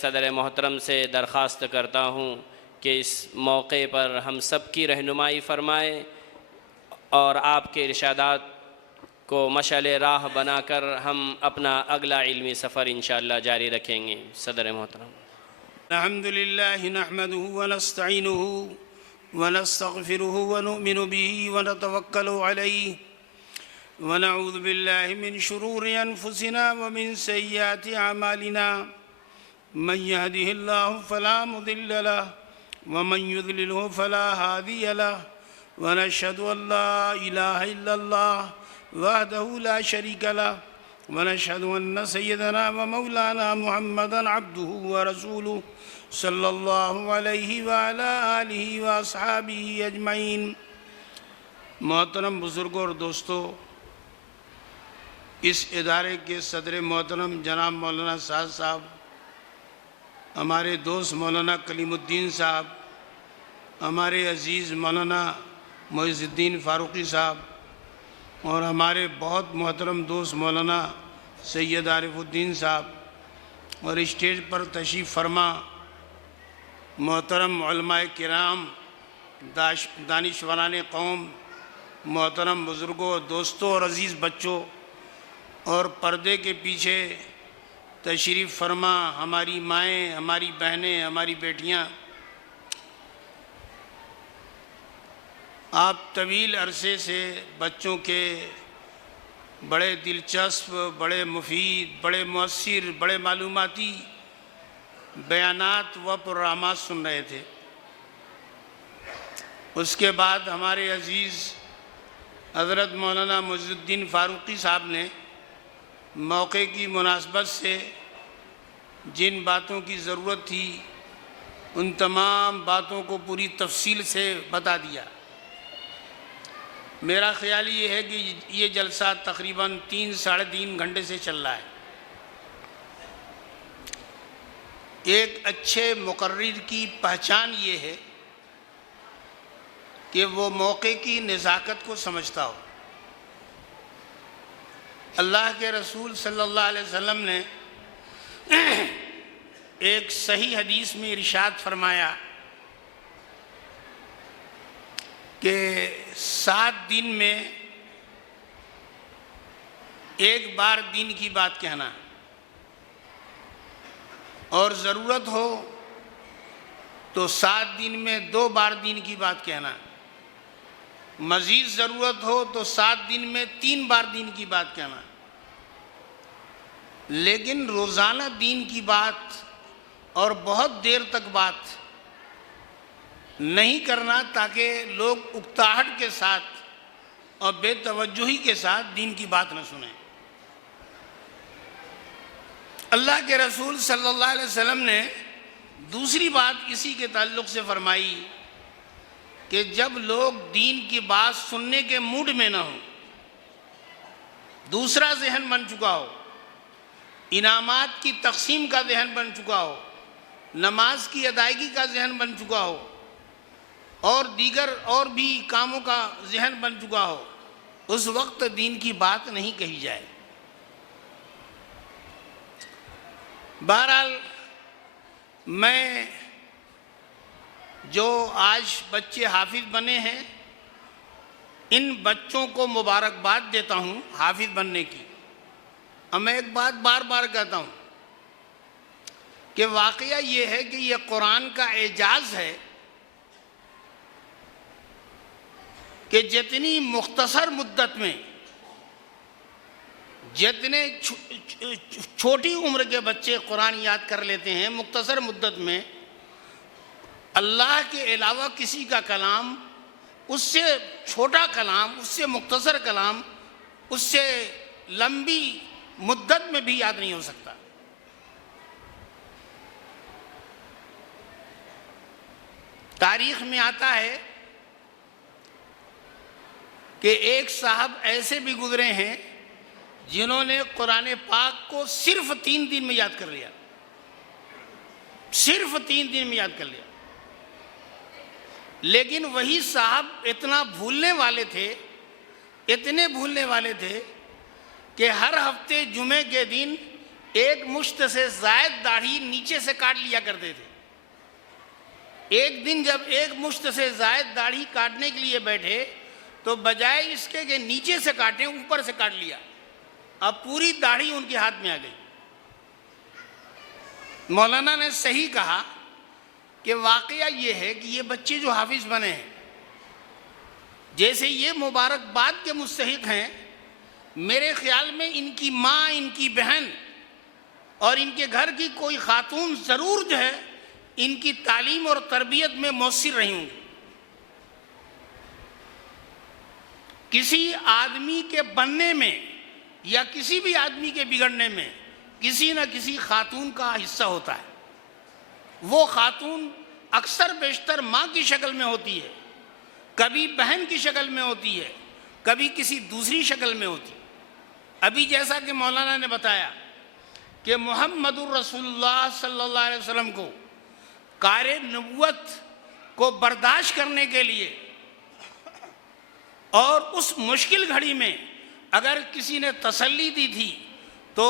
सदर मोहतरम से दरख्वास्त करता हूँ कि इस मौके पर हम सब की रहनुमाई फ़रमाएँ और आपके इरशादात को मशाल राह बनाकर हम अपना अगला इल्मी सफ़र इंशाअल्लाह जारी रखेंगे। सदर मोहतरम अल्हम्दुलिल्लाह नहमदुहु व नस्तईनुहु व नस्तगफिरुहु व नुमिनु बिही व नतवक्कलु अलैहि व नऊज़ु बिल्लाहि मिन शुरूरि अनफुसिना व मिन सय्यिआति अमालिना मन यहदिहिल्लाहु फला मुदिल्ल लहु व मन युद्लिलहु फला हादिय लहु व नशहदु अल्ला इलाहा इल्लल्लाह वहदहु ला शरीका लहु व नशहदु अन्न सय्यदना व मौलाना मुहम्मदन अब्दुहु व रसूलुहु सल्लल्लाहु अलैहि व अला आलिहि व अस्हाबिहि अजमईन। मोहतरम बुज़ुर्गों और दोस्तों, इस इदारे के सदर मोहतरम जनाब मौलाना साद साहब, हमारे दोस्त मौलाना कलीमुद्दीन साहब, हमारे अज़ीज़ मौलाना मोइज़ुद्दीन फ़ारूक़ी साहब और हमारे बहुत मोहतरम दोस्त मौलाना सैयद आरिफुद्दीन साहब और स्टेज पर तशरीफ़ फरमा मोहतरम उलमाए किराम, दानिशवरान कौम, मोहतरम बुज़ुर्गों, दोस्तों और अज़ीज़ बच्चों और पर्दे के पीछे तशरीफ़ फरमा हमारी माएँ, हमारी बहनें, हमारी बेटियाँ, आप तवील अरसे से बच्चों के बड़े दिलचस्प, बड़े मुफीद, बड़े मुअस्सिर, बड़े मालूमाती बयानात व प्रोग्रामात सुन रहे थे। उसके बाद हमारे अज़ीज़ हज़रत मौलाना मोइज़ुद्दीन फ़ारूक़ी साहब ने मौके की मुनासबत से जिन बातों की ज़रूरत थी उन तमाम बातों को पूरी तफसील से बता दिया। मेरा ख़्याल ये है कि ये जलसा तकरीबन 3 साढ़े 3 घंटे से चल रहा है। एक अच्छे मुकर्रिर की पहचान ये है कि वो मौके की नज़ाकत को समझता हो। अल्लाह के रसूल सल्लल्लाहु अलैहि वसल्लम ने एक सही हदीस में इरशाद फरमाया कि 7 दिन में एक बार दीन की बात कहना और ज़रूरत हो तो 7 दिन में 2 बार दीन की बात कहना, मज़ीद ज़रूरत हो तो 7 दिन में 3 बार दीन की बात कहना, लेकिन रोज़ाना दीन की बात और बहुत देर तक बात नहीं करना ताकि लोग उकताहट के साथ और बेतवज्जुही के साथ दीन की बात न सुनें। अल्लाह के रसूल सल्लल्लाहु अलैहि वसल्लम ने दूसरी बात इसी के ताल्लुक़ से फरमाई कि जब लोग दीन की बात सुनने के मूड में न हो, दूसरा जहन बन चुका हो, इनामात की तकसीम का जहन बन चुका हो, नमाज की अदायगी का जहन बन चुका हो और दीगर और भी कामों का जहन बन चुका हो, उस वक्त दीन की बात नहीं कही जाए। बहरहाल मैं जो आज बच्चे हाफिज़ बने हैं, इन बच्चों को मुबारकबाद देता हूँ हाफिज़ बनने की। अब मैं एक बात बार बार कहता हूँ कि वाक़या ये है कि ये कुरान का एजाज़ है कि जितनी मुख्तसर मुद्दत में, जितने छोटी उम्र के बच्चे कुरान याद कर लेते हैं, मुख्तसर मुद्दत में अल्लाह के अलावा किसी का कलाम, उससे छोटा कलाम, उससे मुख्तसर कलाम, उससे लंबी मुद्दत में भी याद नहीं हो सकता। तारीख़ में आता है कि एक साहब ऐसे भी गुजरे हैं जिन्होंने कुरान पाक को सिर्फ 3 दिन में याद कर लिया, सिर्फ 3 दिन में याद कर लिया। लेकिन वही साहब इतना भूलने वाले थे, इतने भूलने वाले थे कि हर हफ्ते जुमे के दिन एक मुश्त से ज़ायद दाढ़ी नीचे से काट लिया करते थे। एक दिन जब एक मुश्त से ज़ायद दाढ़ी काटने के लिए बैठे तो बजाय इसके कि नीचे से काटें, ऊपर से काट लिया। अब पूरी दाढ़ी उनके हाथ में आ गई। मौलाना ने सही कहा कि वाकया ये है कि ये बच्चे जो हाफिज बने हैं, जैसे ये मुबारकबाद के मुस्तहिक हैं, मेरे ख्याल में इनकी माँ, इनकी बहन और इनके घर की कोई खातून ज़रूर जो है इनकी तालीम और तरबियत में मौसर रही होंगी। किसी आदमी के बनने में या किसी भी आदमी के बिगड़ने में किसी न किसी खातून का हिस्सा होता है। वो खातून अक्सर बेशतर माँ की शक्ल में होती है, कभी बहन की शक्ल में होती है, कभी किसी दूसरी शक्ल में होती है। अभी जैसा कि मौलाना ने बताया कि मुहम्मदुर रसूलुल्लाह सल्लल्लाहु अलैहि वसल्लम को कारे नबुवत को बर्दाश्त करने के लिए और उस मुश्किल घड़ी में अगर किसी ने तसल्ली दी थी तो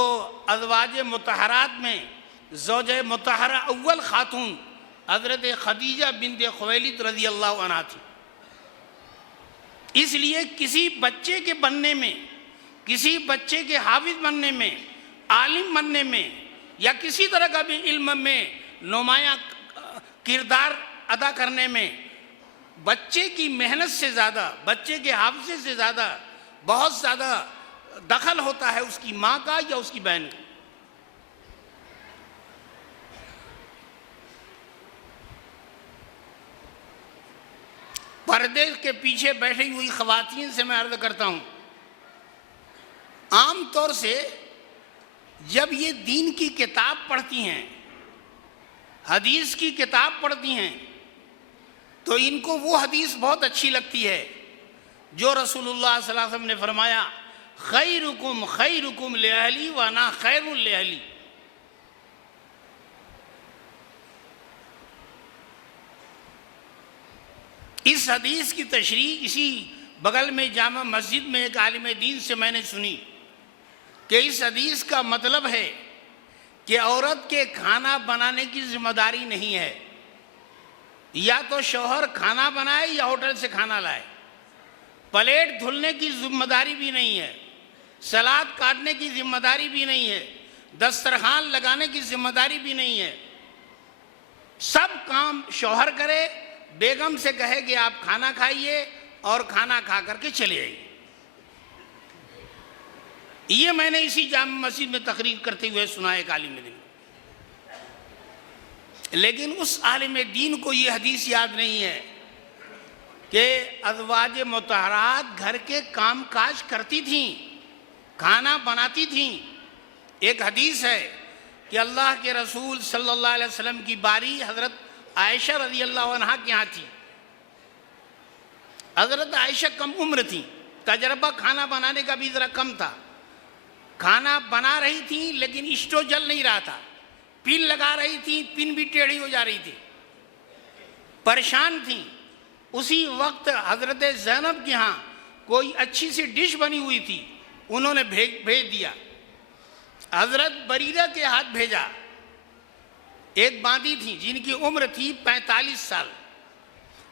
अज़वाज मुतहरात में ज़ौजे मुतहरा अव्वल खातून हज़रत खदीजा बिन्त खुवैलिद रज़ी अल्लाह अन्हा थी। इसलिए किसी बच्चे के बनने में, किसी बच्चे के हाफिज बनने में, आलिम बनने में या किसी तरह का भी इल्म में नुमाया किरदार अदा करने में बच्चे की मेहनत से ज़्यादा, बच्चे के हाफिज़े से ज़्यादा बहुत ज़्यादा दखल होता है उसकी माँ का या उसकी बहन का। पर्दे के पीछे बैठी हुई ख़वातीन से मैं अर्ज़ करता हूँ, आम तौर से जब ये दीन की किताब पढ़ती हैं, हदीस की किताब पढ़ती हैं, तो इनको वो हदीस बहुत अच्छी लगती है जो रसूलुल्लाह सल्लल्लाहु अलैहि वसल्लम ने फरमाया, खैरुकुम खैरुकुम लिअहली व अना खैरुल लिअहली। इस हदीस की तशरीह इसी बगल में जामा मस्जिद में एक आलिम दीन से मैंने सुनी कि इस हदीस का मतलब है कि औरत के खाना बनाने की जिम्मेदारी नहीं है, या तो शौहर खाना बनाए या होटल से खाना लाए। प्लेट धुलने की जिम्मेदारी भी नहीं है, सलाद काटने की जिम्मेदारी भी नहीं है, दस्तरखान लगाने की जिम्मेदारी भी नहीं है। सब काम शौहर करे, बेगम से कहे कि आप खाना खाइए और खाना खा करके चले आइए। ये मैंने इसी जामा मस्जिद में तकरीर करते हुए सुना एक आलिम दीन। लेकिन उस आलिम दीन को ये हदीस याद नहीं है कि अज़वाज मुतहरात घर के काम काज करती थीं, खाना बनाती थीं। एक हदीस है कि अल्लाह के रसूल सल्लल्लाहु अलैहि वसल्लम की बारी हज़रत आयशा रज़ी अल्लाह अन्हा के यहाँ थी। हज़रत आयशा कम उम्र थी, तजर्बा खाना बनाने का भी ज़रा कम था। खाना बना रही थी लेकिन स्टोव जल नहीं रहा था, पिन लगा रही थी, पिन भी टेढ़ी हो जा रही थी, परेशान थी। उसी वक्त हज़रत ज़ैनब के यहाँ कोई अच्छी सी डिश बनी हुई थी, उन्होंने भेज दिया। हज़रत बरीरा के हाथ भेजा। एक बांदी थी जिनकी उम्र थी 45 साल।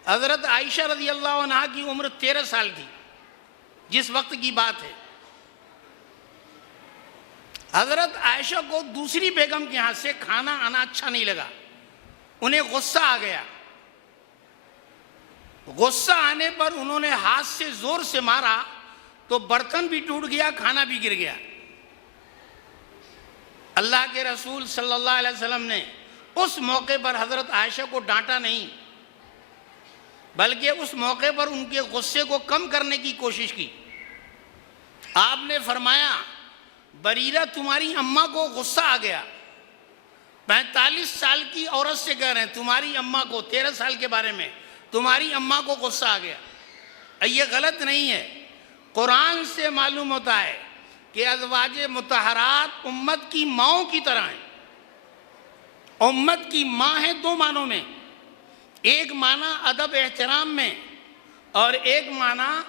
हज़रत आयशा रज़ी अल्लाह अन्हा की उम्र 13 साल थी जिस वक्त की बात है। हज़रत आयशा को दूसरी बेगम के हाथ से खाना आना अच्छा नहीं लगा, उन्हें गुस्सा आ गया। गुस्सा आने पर उन्होंने हाथ से जोर से मारा तो बर्तन भी टूट गया, खाना भी गिर गया। अल्लाह के रसूल सल्लल्लाहु अलैहि वसल्लम ने उस मौके पर हज़रत आयशा को डांटा नहीं, बल्कि उस मौके पर उनके गुस्से को कम करने की कोशिश की। आपने फरमाया, बरीरा तुम्हारी अम्मा को गुस्सा आ गया। 45 साल की औरत से कह रहे हैं तुम्हारी अम्मा को, 13 साल के बारे में तुम्हारी अम्मा को गुस्सा आ गया। ये गलत नहीं है, कुरान से मालूम होता है कि अज़वाज मुतहरात उम्मत की माँओं की तरह हैं। उम्मत की माँ है दो मानों में, एक माना अदब एहतराम में और एक माना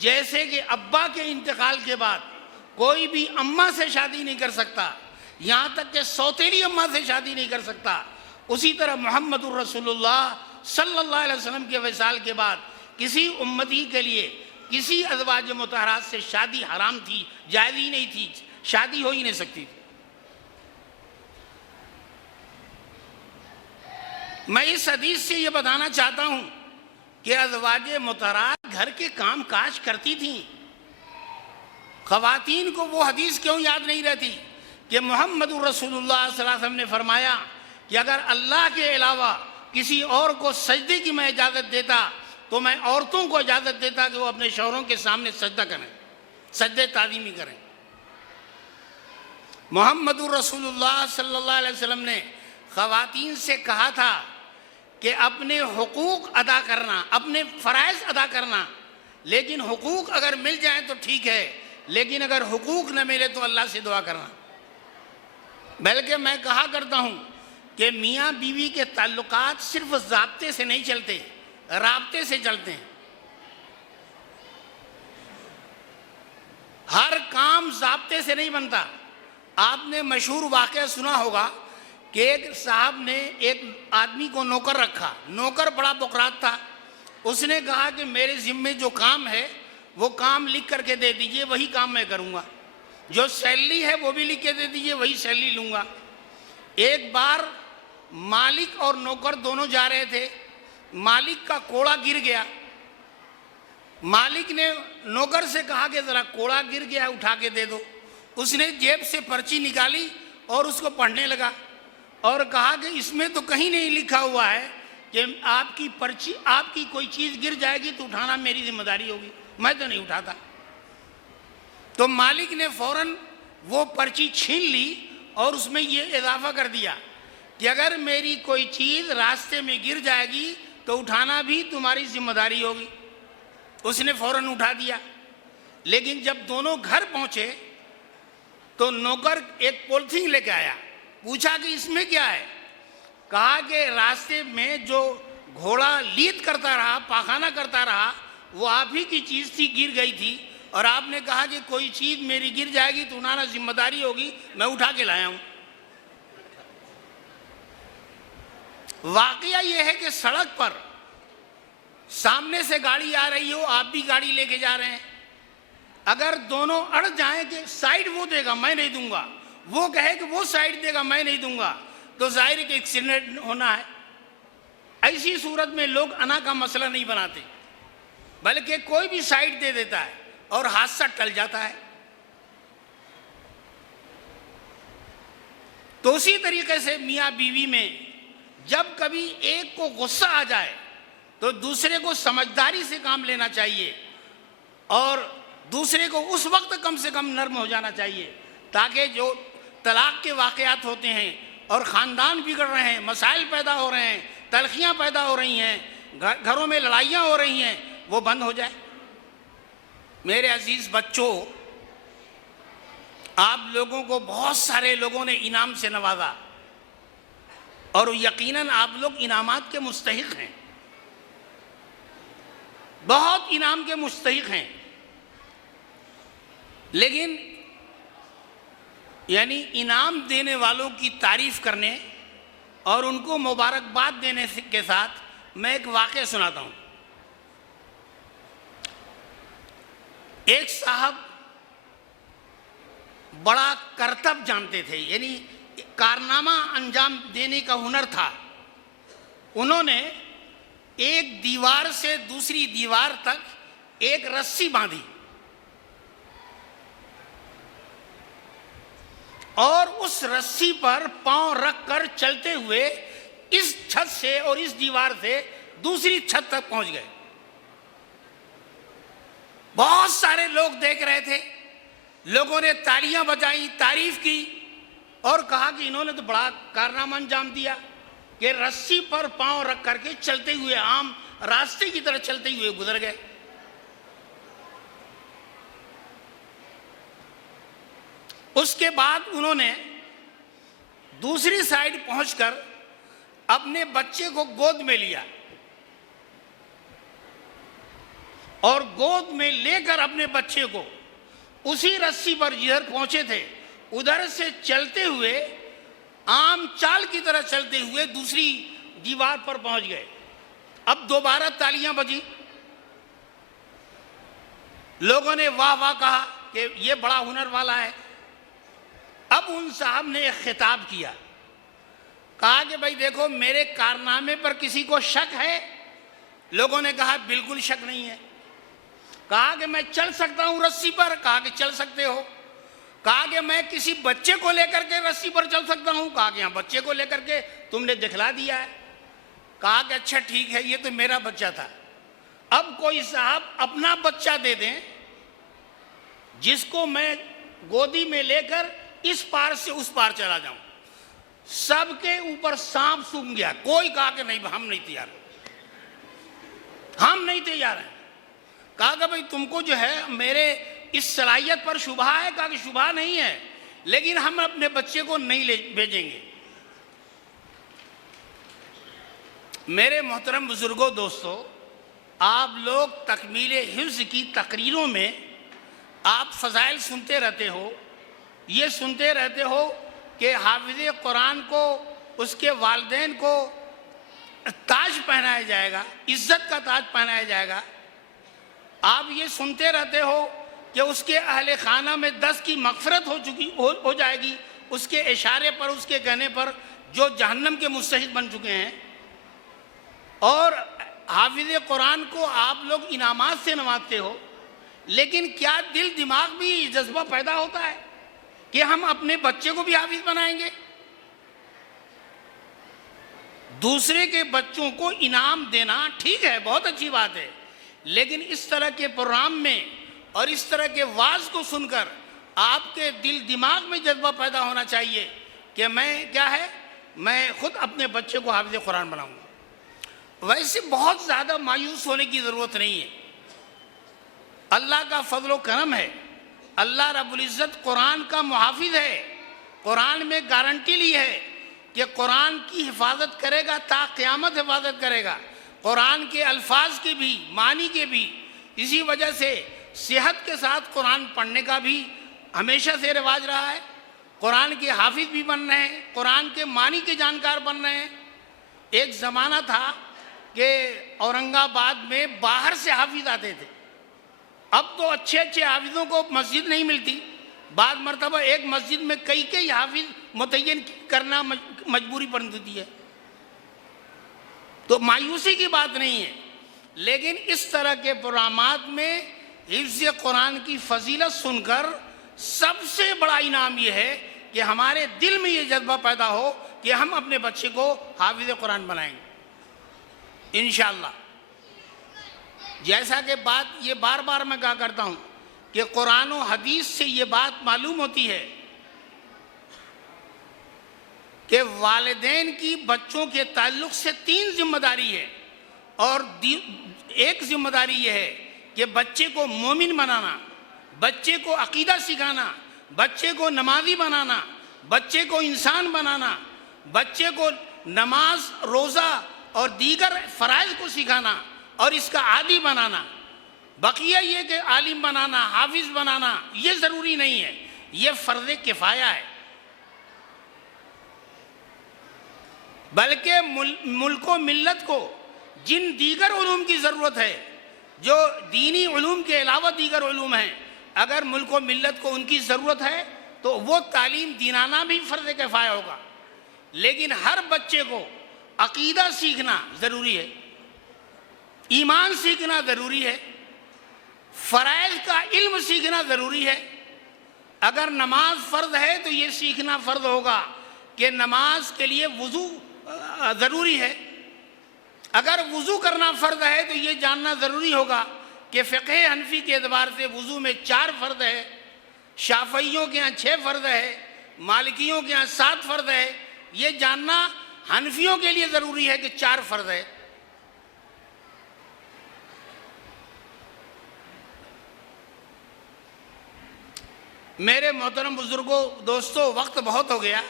जैसे कि अब्बा के इंतकाल के बाद कोई भी अम्मा से शादी नहीं कर सकता यहाँ तक कि सौतेली अम्मा से शादी नहीं कर सकता। उसी तरह मोहम्मदुर रसूलुल्लाह सल्लल्लाहु अलैहि वसल्लम के विसाल के बाद किसी उम्मती के लिए किसी अज़वाज मुतहरात से शादी हराम थी, जायज़ ही नहीं थी, शादी हो ही नहीं सकती थी। मैं इस हदीस से ये बताना चाहता हूँ कि अज़वाज मुतहरात घर के काम काज करती थीं। ख़वातीन को वो हदीस क्यों याद नहीं रहती कि मोहम्मदुर रसूलुल्लाह सल्लल्लाहु अलैहि वसल्लम ने फरमाया कि अगर अल्लाह के अलावा किसी और को सजदे की मैं इजाज़त देता तो मैं औरतों को इजाज़त देता कि वो अपने शौहरों के सामने सजदा करें, सजदे ताज़ीमी करें। मोहम्मदुर रसूलुल्लाह सल्लल्लाहु अलैहि वसल्लम ने ख़वातीन से कहा था कि अपने हुकूक अदा करना, अपने फ़राइज़ अदा करना, लेकिन हुकूक अगर मिल जाए तो ठीक है, लेकिन अगर हुकूक न मिले तो अल्लाह से दुआ करना। बल्कि मैं कहा करता हूँ कि मियाँ बीवी के ताल्लुकात सिर्फ ज़ाब्ते से नहीं चलते, राब्ते से चलते हैं। हर काम ज़ाब्ते से नहीं बनता। आपने मशहूर वाक़या सुना होगा कि एक साहब ने एक आदमी को नौकर रखा। नौकर बड़ा बुकरात था। उसने कहा कि मेरे ज़िम्मे जो काम है वो काम लिख करके दे दीजिए, वही काम मैं करूँगा। जो सैलरी है वो भी लिख के दे दीजिए, वही सैलरी लूँगा। एक बार मालिक और नौकर दोनों जा रहे थे। मालिक का कोड़ा गिर गया। मालिक ने नौकर से कहा कि ज़रा कोड़ा गिर गया, उठा के दे दो। उसने जेब से पर्ची निकाली और उसको पढ़ने लगा और कहा कि इसमें तो कहीं नहीं लिखा हुआ है कि आपकी पर्ची, आपकी कोई चीज़ गिर जाएगी तो उठाना मेरी जिम्मेदारी होगी, मैं तो नहीं उठाता। तो मालिक ने फ़ौरन वो पर्ची छीन ली और उसमें ये इजाफा कर दिया कि अगर मेरी कोई चीज़ रास्ते में गिर जाएगी तो उठाना भी तुम्हारी जिम्मेदारी होगी। उसने फ़ौरन उठा दिया। लेकिन जब दोनों घर पहुँचे तो नौकर एक पॉलिथीन लेके आया। पूछा कि इसमें क्या है? कहा कि रास्ते में जो घोड़ा लीद करता रहा, पाखाना करता रहा, वो आप ही की चीज़ थी, गिर गई थी, और आपने कहा कि कोई चीज़ मेरी गिर जाएगी तो उठाना जिम्मेदारी होगी, मैं उठा के लाया हूँ। वाकया ये है कि सड़क पर सामने से गाड़ी आ रही हो, आप भी गाड़ी लेके जा रहे हैं, अगर दोनों अड़ जाएं कि साइड वो देगा मैं नहीं दूंगा, वो कहे कि वो साइड देगा मैं नहीं दूंगा, तो जाहिर है कि एक्सीडेंट होना है। ऐसी सूरत में लोग अना का मसला नहीं बनाते, बल्कि कोई भी साइड दे देता है और हादसा टल जाता है। तो उसी तरीके से मियाँ बीवी में जब कभी एक को गुस्सा आ जाए तो दूसरे को समझदारी से काम लेना चाहिए और दूसरे को उस वक्त कम से कम नर्म हो जाना चाहिए, ताकि जो तलाक के वाक़यात होते हैं और ख़ानदान बिगड़ रहे हैं, मसाइल पैदा हो रहे हैं, तलखियाँ पैदा हो रही हैं, घरों में लड़ाइयाँ हो रही हैं, वो बंद हो जाए। मेरे अजीज़ बच्चों, आप लोगों को बहुत सारे लोगों ने इनाम से नवाजा और यकीनन आप लोग इनामात के मुस्तहिक़ हैं, बहुत इनाम के मुस्तहिक़ हैं। लेकिन यानी इनाम देने वालों की तारीफ़ करने और उनको मुबारकबाद देने के साथ मैं एक वाक़या सुनाता हूँ। एक साहब बड़ा करतब जानते थे, यानी कारनामा अंजाम देने का हुनर था। उन्होंने एक दीवार से दूसरी दीवार तक एक रस्सी बांधी और उस रस्सी पर पांव रखकर चलते हुए इस छत से और इस दीवार से दूसरी छत तक पहुंच गए। बहुत सारे लोग देख रहे थे। लोगों ने तालियां बजाई, तारीफ की और कहा कि इन्होंने तो बड़ा कारनामा अंजाम दिया कि रस्सी पर पांव रख करके चलते हुए आम रास्ते की तरह चलते हुए गुजर गए। उसके बाद उन्होंने दूसरी साइड पहुंचकर अपने बच्चे को गोद में लिया और गोद में लेकर अपने बच्चे को उसी रस्सी पर जिधर पहुंचे थे उधर से चलते हुए आम चाल की तरह चलते हुए दूसरी दीवार पर पहुंच गए। अब दोबारा तालियां बजी, लोगों ने वाह वाह कहा कि ये बड़ा हुनर वाला है। अब उन साहब ने एक खिताब किया, कहा कि भाई देखो, मेरे कारनामे पर किसी को शक है? लोगों ने कहा बिल्कुल शक नहीं है। कहा कि मैं चल सकता हूं रस्सी पर? कहा कि चल सकते हो। कहा कि मैं किसी बच्चे को लेकर के रस्सी पर चल सकता हूं? कहा कि हाँ, बच्चे को लेकर के तुमने दिखला दिया है। कहा कि अच्छा ठीक है, ये तो मेरा बच्चा था। अब कोई साहब अपना बच्चा दे दें जिसको मैं गोदी में लेकर इस पार से उस पार चला जाऊं। सबके ऊपर सांप सूंघ गया। कोई कहा कि नहीं, हम नहीं तैयार, हम नहीं तैयार हैं। कहा कि भाई तुमको जो है मेरे इस सलाहियत पर शुबा है? कहा कि शुबा नहीं है, लेकिन हम अपने बच्चे को नहीं ले भेजेंगे। मेरे मोहतरम बुजुर्गों, दोस्तों, आप लोग तकमील हिफ्ज़ की तकरीरों में आप फ़ज़ाइल सुनते रहते हो। ये सुनते रहते हो कि हाफिज़ कुरान को, उसके वालिदैन को ताज पहनाया जाएगा, इज़्ज़त का ताज पहनाया जाएगा। आप ये सुनते रहते हो कि उसके अहले खाना में 10 की मग़फ़िरत हो जाएगी, उसके इशारे पर, उसके कहने पर, जो जहन्नम के मुस्तहिक़ बन चुके हैं। और हाफिज़ कुरान को आप लोग इनामात से नवाजते हो, लेकिन क्या दिल दिमाग में ये जज्बा पैदा होता है कि हम अपने बच्चे को भी हाफिज बनाएंगे? दूसरे के बच्चों को इनाम देना ठीक है, बहुत अच्छी बात है, लेकिन इस तरह के प्रोग्राम में और इस तरह के वाज को सुनकर आपके दिल दिमाग में जज्बा पैदा होना चाहिए कि मैं क्या है, मैं खुद अपने बच्चे को हाफिज कुरान बनाऊंगा। वैसे बहुत ज़्यादा मायूस होने की ज़रूरत नहीं है। अल्लाह का फजल करम है, अल्लाह रब्बुल इज़्ज़त कुरान का मुहाफिज है। कुरान में गारंटी ली है कि कुरान की हिफाजत करेगा, ता क़यामत हिफाजत करेगा, कुरान के अल्फाज के भी, मानी के भी। इसी वजह से सेहत के साथ कुरान पढ़ने का भी हमेशा से रिवाज रहा है। कुरान के हाफिज भी बन रहे हैं, कुरान के मानी के जानकार बन रहे हैं। एक ज़माना था कि औरंगाबाद में बाहर से हाफिज आते थे। अब तो अच्छे अच्छे हाफिज़ों को मस्जिद नहीं मिलती। बाद मरतबा एक मस्जिद में कई कई हाफिज मुतय्यन करना मजबूरी पड़ जाती है। तो मायूसी की बात नहीं है, लेकिन इस तरह के प्रोग्रामात में हिफ्ज़ कुरान की फजीलत सुनकर सबसे बड़ा इनाम यह है कि हमारे दिल में ये जज्बा पैदा हो कि हम अपने बच्चे को हाफिज़ कुरान बनाएंगे इंशाअल्लाह। जैसा कि बात ये बार बार मैं कहा करता हूँ कि कुरान और हदीस से ये बात मालूम होती है कि वालिदैन की बच्चों के ताल्लुक़ से 3 जिम्मेदारी है, और एक जिम्मेदारी ये है कि बच्चे को मोमिन बनाना, बच्चे को अकीदा सिखाना, बच्चे को नमाजी बनाना, बच्चे को इंसान बनाना, बच्चे को नमाज, रोज़ा और दीगर फ़राइज़ को सिखाना और इसका आदी बनाना। बकिया ये कि आलिम बनाना, हाफिज़ बनाना, ये ज़रूरी नहीं है, ये फ़र्ज़ किफ़ाया है। बल्कि मुल्क व मिल्लत को जिन दीगर उलूम की ज़रूरत है, जो दीनी उलूम के अलावा दीगर उलूम हैं, अगर मुल्क व मिल्लत को उनकी ज़रूरत है तो वो तालीम दिलाना भी फ़र्ज़ किफ़ाया होगा। लेकिन हर बच्चे को अकीदा सीखना ज़रूरी है, ईमान सीखना ज़रूरी है, फ़राइज़ का इल्म सीखना ज़रूरी है। अगर नमाज फ़र्ज़ है तो ये सीखना फ़र्ज़ होगा कि नमाज के लिए वज़ू ज़रूरी है। अगर वज़ू करना फ़र्ज़ है तो ये जानना ज़रूरी होगा कि फ़िक़्ह हनफ़ी के एतबार से वज़ू में 4 फ़र्ज़ है, शाफ़इयों के यहाँ 6 फ़र्ज़ है, मालिकियों के यहाँ 7 फ़र्ज़ है। ये जानना हनफियों के लिए ज़रूरी है कि 4 फ़र्ज़ है। मेरे मोहतरम बुज़ुर्गों, दोस्तों, वक्त बहुत हो गया,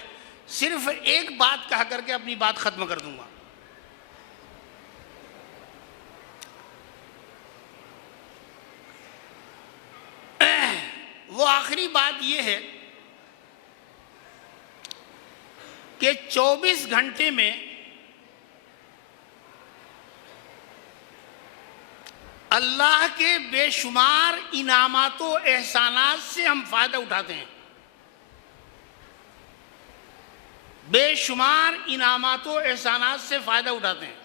सिर्फ एक बात कह करके अपनी बात ख़त्म कर दूंगा। वो आखिरी बात ये है कि 24 घंटे में अल्लाह के बेशुमार इनामात व एहसानात से हम फ़ायदा उठाते हैं। बेशुमार इनामात व एहसानात से फ़ायदा उठाते हैं।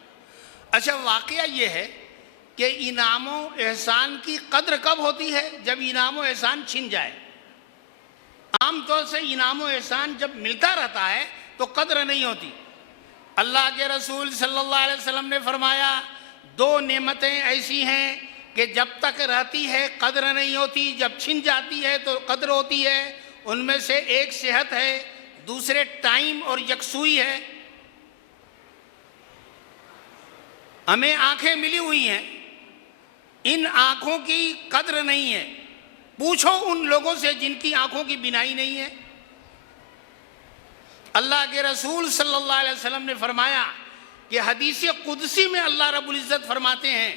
अच्छा, वाक़या ये है कि इनामों एहसान की कद्र कब होती है? जब इनामों एहसान छिन जाए। आमतौर से इनामों एहसान जब मिलता रहता है तो कद्र नहीं होती। अल्लाह के रसूल सल्लल्लाहु अलैहि वसल्लम ने फरमाया, दो नेमतें ऐसी हैं कि जब तक रहती है कद्र नहीं होती, जब छिन जाती है तो कद्र होती है। उनमें से एक सेहत है, दूसरे टाइम और यकसुई है। हमें आंखें मिली हुई हैं, इन आंखों की कद्र नहीं है। पूछो उन लोगों से जिनकी आंखों की बिनाई नहीं है। अल्लाह के रसूल सल्लल्लाहु अलैहि वसल्लम ने फरमाया कि हदीस कुदसी में अल्लाह रब्बुल इज़्ज़त फरमाते हैं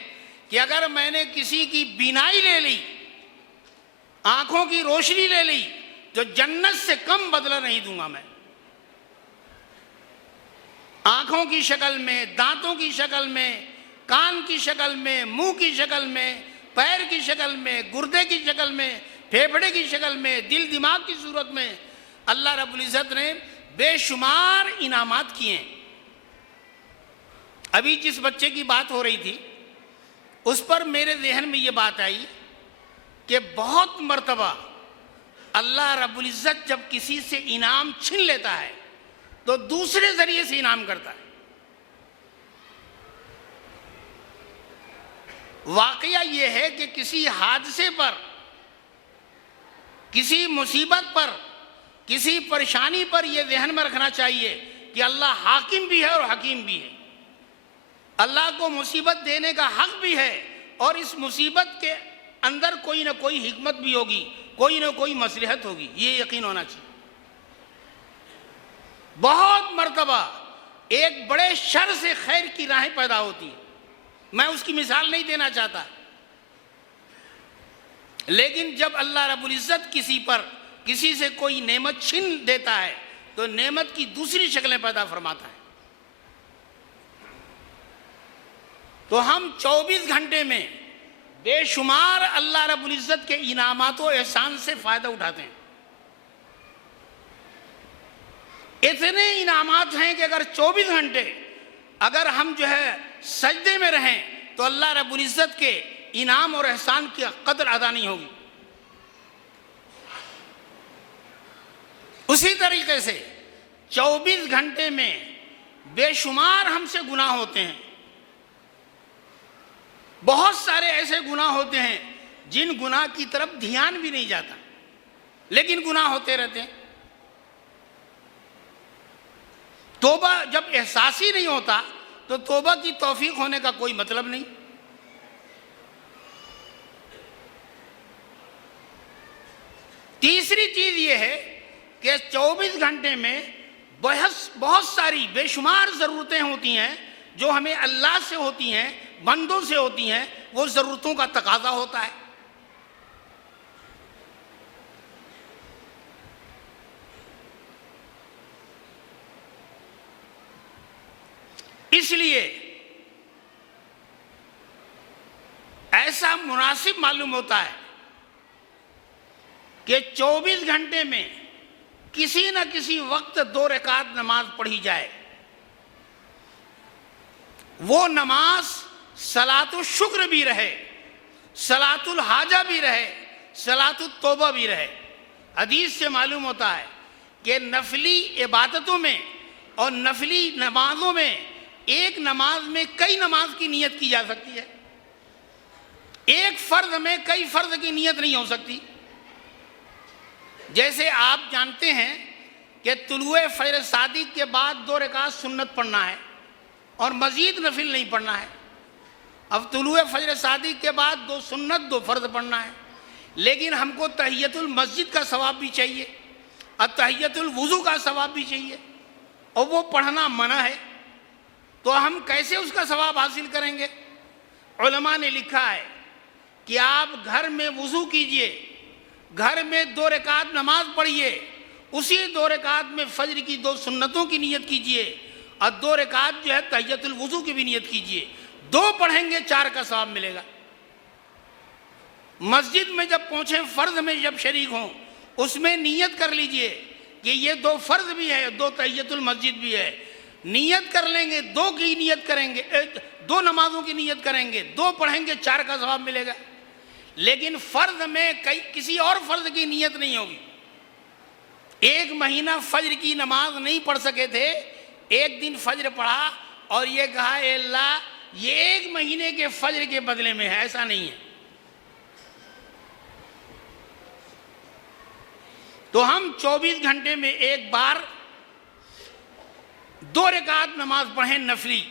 कि अगर मैंने किसी की बिनाई ले ली, आंखों की रोशनी ले ली, तो जन्नत से कम बदला नहीं दूंगा मैं। आंखों की शक्ल में, दांतों की शक्ल में, कान की शक्ल में, मुंह की शक्ल में, पैर की शक्ल में, गुर्दे की शक्ल में, फेफड़े की शक्ल में, दिल दिमाग की सूरत में अल्लाह रब्बुल इज़्ज़त ने बेशुमार इनामात किए। अभी जिस बच्चे की बात हो रही थी उस पर मेरे ज़हन में ये बात आई कि बहुत मर्तबा अल्लाह रब्बुल इज़्ज़त जब किसी से इनाम छीन लेता है तो दूसरे जरिए से इनाम करता है। वाकया ये है कि किसी हादसे पर, किसी मुसीबत पर, किसी परेशानी पर यह ध्यान में रखना चाहिए कि अल्लाह हाकिम भी है और हकीम भी है। अल्लाह को मुसीबत देने का हक भी है और इस मुसीबत के अंदर कोई ना कोई हिकमत भी होगी, कोई ना कोई मसलहत होगी, ये यकीन होना चाहिए। बहुत मर्तबा एक बड़े शर से खैर की राहें पैदा होती हैं। मैं उसकी मिसाल नहीं देना चाहता, लेकिन जब अल्लाह रब्बुल इज़्ज़त किसी पर, किसी से कोई नेमत छीन देता है तो नेमत की दूसरी शक्लें पैदा फरमाता है। तो हम 24 घंटे में बेशुमार अल्लाह रब्बुल इज़्ज़त के इनामात व एहसान से फ़ायदा उठाते हैं। इतने इनामात हैं कि अगर 24 घंटे अगर हम जो है सजदे में रहें तो अल्लाह रब्बुल इज़्ज़त के इनाम और एहसान की कदर अदा नहीं होगी। उसी तरीके से 24 घंटे में बेशुमार हमसे गुनाह होते हैं। बहुत सारे ऐसे गुनाह होते हैं जिन गुनाह की तरफ ध्यान भी नहीं जाता, लेकिन गुनाह होते रहते हैं। तौबा जब एहसास ही नहीं होता तो तौबा की तौफीक होने का कोई मतलब नहीं। तीसरी चीज ये है कि 24 घंटे में बहुत सारी बेशुमार ज़रूरतें होती हैं जो हमें अल्लाह से होती हैं, बंदों से होती हैं। वो ज़रूरतों का तकाजा होता है। इसलिए ऐसा मुनासिब मालूम होता है कि 24 घंटे में किसी न किसी वक्त 2 रकात नमाज पढ़ी जाए। वो नमाज सलातुल शुक्र भी रहे, सलातुल हाजा भी रहे, सलातुल तौबा भी रहे। हदीस से मालूम होता है कि नफली इबादतों में और नफली नमाजों में एक नमाज में कई नमाज की नियत की जा सकती है। एक फर्ज में कई फर्ज की नियत नहीं हो सकती। जैसे आप जानते हैं कि तुलुए फजर सादिक के बाद 2 रकात सुन्नत पढ़ना है और मजीद नफिल नहीं पढ़ना है। अब तुलुए फजर सादिक के बाद 2 सुन्नत 2 फर्ज पढ़ना है, लेकिन हमको तहियतुल मस्जिद का सवाब भी चाहिए और तहियतुल वुज़ू का सवाब भी चाहिए, और वो पढ़ना मना है। तो हम कैसे उसका सवाब हासिल करेंगे? उलमा ने लिखा है कि आप घर में वुज़ू कीजिए, घर में 2 रकात नमाज पढ़िए उसी 2 रकात में फजर की 2 सुन्नतों की नियत कीजिए और 2 रकात जो है तहियतुल वुज़ू की भी नियत कीजिए। 2 पढ़ेंगे 4 का सवाब मिलेगा। मस्जिद में जब पहुंचे, फर्ज में जब शरीक हों, उसमें नियत कर लीजिए कि ये 2 फर्ज भी है, 2 तहियतुल मस्जिद भी है। नियत कर लेंगे, 2 की नियत करेंगे, 2 नमाजों की नियत करेंगे, 2 पढ़ेंगे 4 का सवाब मिलेगा। लेकिन फर्ज में किसी और फर्ज की नियत नहीं होगी। 1 महीना फजर की नमाज नहीं पढ़ सके थे, एक दिन फजर पढ़ा और ये कहा ए अल्लाह ये 1 महीने के फजर के बदले में है, ऐसा नहीं है। तो हम 24 घंटे में एक बार 2 रकात नमाज पढ़ें नफली,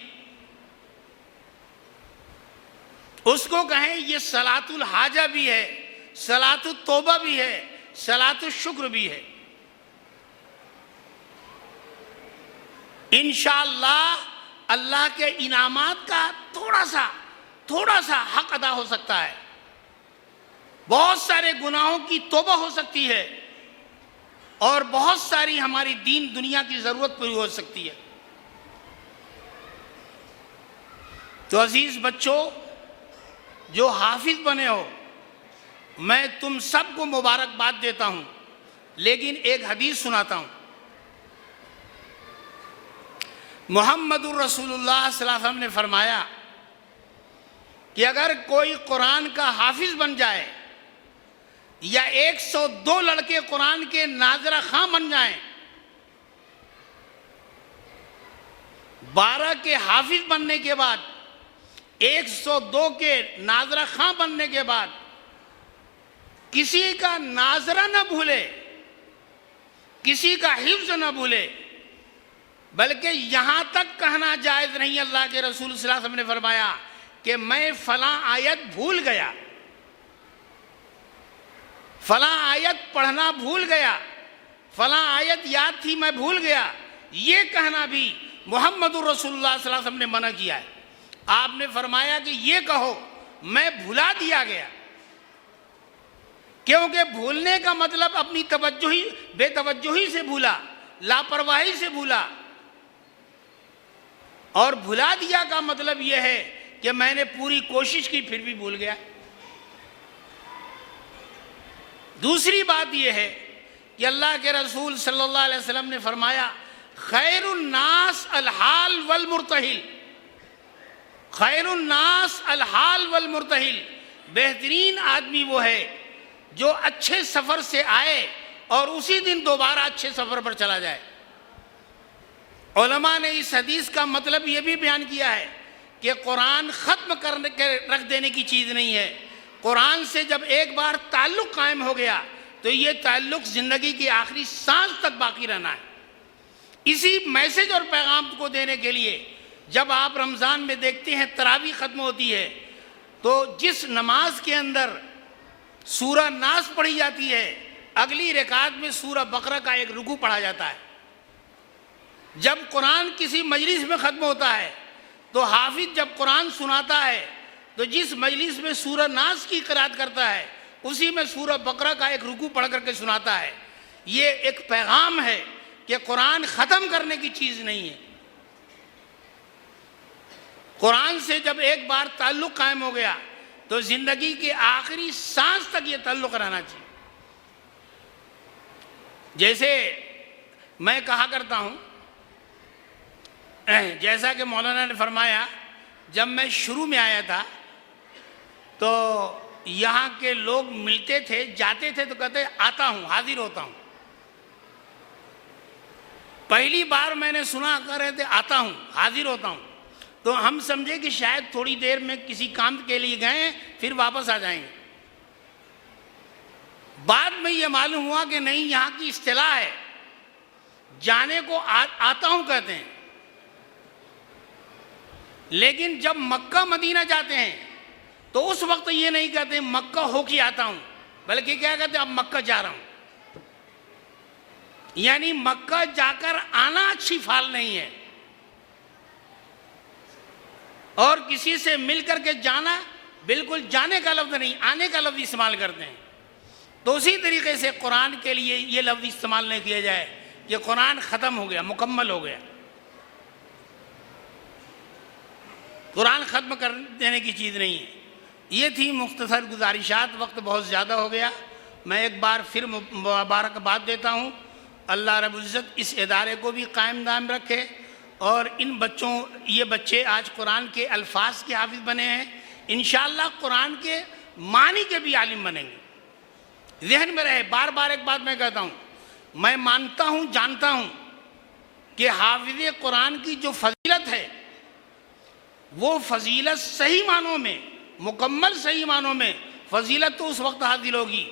उसको कहें ये सलातुल हाजा भी है, सलातुल तौबा भी है, सलातुल शुक्र भी है। इंशाअल्लाह अल्लाह के इनामात का थोड़ा सा हक अदा हो सकता है। बहुत सारे गुनाहों की तौबा हो सकती है और बहुत सारी हमारी दीन दुनिया की जरूरत पूरी हो सकती है। तो अजीज बच्चों, जो हाफिज बने हो, मैं तुम सबको मुबारकबाद देता हूं, लेकिन एक हदीस सुनाता हूं। मुहम्मदुर रसूलुल्लाह सल्लल्लाहु अलैहि वसल्लम ने फरमाया कि अगर कोई कुरान का हाफिज बन जाए या 102 लड़के कुरान के नाज़रा खां बन जाएं, 12 के हाफिज बनने के बाद, 102 के नाज़रा खां बनने के बाद किसी का नाज़रा न भूले, किसी का हिफ्ज़ न भूले, बल्कि यहां तक कहना जायज नहीं, अल्लाह के रसूल सल्लल्लाहु अलैहि वसल्लम ने फरमाया कि मैं फलां आयत भूल गया, फलां आयत पढ़ना भूल गया, फलां आयत याद थी मैं भूल गया, ये कहना भी मुहम्मदुर रसूलुल्लाह सल्लल्लाहु अलैहि वसल्लम ने मना किया है। आपने फरमाया कि ये कहो मैं भुला दिया गया, क्योंकि भूलने का मतलब अपनी बेतवज्जोही से भूला, लापरवाही से भूला, और भुला दिया का मतलब यह है कि मैंने पूरी कोशिश की फिर भी भूल गया। दूसरी बात यह है कि अल्लाह के रसूल सल्लल्लाहु अलैहि वसल्लम ने फरमाया खैरुन नास अलहाल वल मुर्तहिल, खैरुन नास अलहाल वल मुर्तहिल, बेहतरीन आदमी वो है जो अच्छे सफर से आए और उसी दिन दोबारा अच्छे सफर पर चला जाए। उलमा ने इस हदीस का मतलब ये भी बयान किया है कि कुरान ख़त्म करने के रख देने की चीज़ नहीं है। कुरान से जब एक बार ताल्लुक़ कायम हो गया तो ये ताल्लुक़ ज़िंदगी की आखिरी सांस तक बाकी रहना है। इसी मैसेज और पैगाम को देने के लिए जब आप रमज़ान में देखते हैं तरावी ख़त्म होती है तो जिस नमाज के अंदर सूरह नास पढ़ी जाती है, अगली रकात में सूरह बकरा का एक रुकू पढ़ा जाता है। जब कुरान किसी मजलिस में ख़त्म होता है तो हाफिज जब कुरान सुनाता है तो जिस मजलिस में सूरह नास की क़िराअत करता है उसी में सूरह बकरा का एक रुकू पढ़ करके सुनाता है। ये एक पैगाम है कि कुरान ख़त्म करने की चीज़ नहीं है। कुरान से जब एक बार ताल्लुक़ कायम हो गया तो ज़िंदगी के आखिरी सांस तक ये ताल्लुक़ रहना चाहिए। जैसे मैं कहा करता हूँ, जैसा कि मौलाना ने फरमाया, जब मैं शुरू में आया था तो यहाँ के लोग मिलते थे, जाते थे तो कहते आता हूँ, हाजिर होता हूँ। पहली बार मैंने सुना कर रहे थे आता हूँ, हाजिर होता हूँ, तो हम समझे कि शायद थोड़ी देर में किसी काम के लिए गए फिर वापस आ जाएंगे। बाद में ये मालूम हुआ कि नहीं, यहाँ की इस्तिलाह है, जाने को आता हूँ कहते हैं। लेकिन जब मक्का मदीना जाते हैं तो उस वक्त ये नहीं कहते मक्का होके आता हूँ, बल्कि क्या कहते अब मक्का जा रहा हूँ। यानी मक्का जाकर आना अच्छी फाल नहीं है और किसी से मिल करके जाना बिल्कुल जाने का लफ्ज़ नहीं, आने का लफ्ज़ इस्तेमाल करते हैं। तो उसी तरीके से कुरान के लिए ये लफ्ज़ इस्तेमाल नहीं किया जाए कि कुरान ख़त्म हो गया, मुकम्मल हो गया। कुरान ख़त्म कर देने की चीज़ नहीं है। ये थी मुख्तसर गुजारिशात, वक्त बहुत ज़्यादा हो गया। मैं एक बार फिर मुबारकबाद देता हूँ। अल्लाह रब्बुल इज़्ज़त इस इदारे को भी कायम दाम रखे और इन बच्चों, ये बच्चे आज कुरान के अल्फाज के हाफिज़ बने हैं, इंशाअल्लाह कुरान के मानी के भी आलिम बनेंगे। जहन में रहे, बार बार एक बात मैं कहता हूँ, मैं मानता हूँ, जानता हूँ कि हाफिज़ कुरान की जो फजीलत है वो फजीलत सही मानों में, मुकम्मल सही मानों में फजीलत तो उस वक्त हासिल होगी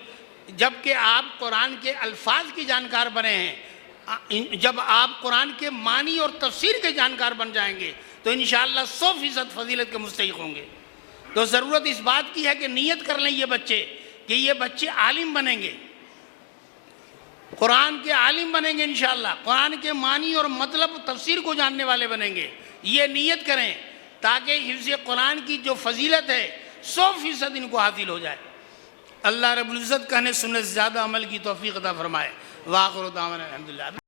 जबकि आप कुरान के अल्फाज की जानकार बने हैं। जब आप कुरान के मानी और तफसीर के जानकार बन जाएंगे तो इंशाअल्लाह 100% फजीलत के मुस्तहिक होंगे। तो ज़रूरत इस बात की है कि नीयत कर लें ये बच्चे कि ये बच्चे आलिम बनेंगे, कुरान के आलिम बनेंगे इंशाअल्लाह, कुरान के मानी और मतलब तफसीर को जानने वाले बनेंगे। ये नीयत करें ताकि हिफ्ज़ कुरान की जो फजीलत है 100% इनको हासिल हो जाए। अल्लाह रब्बुल इज़्ज़त कहने सुनने से ज़्यादा अमल की तौफीक अता फरमाए। वाखिर दावाना अल्हम्दुलिल्लाह।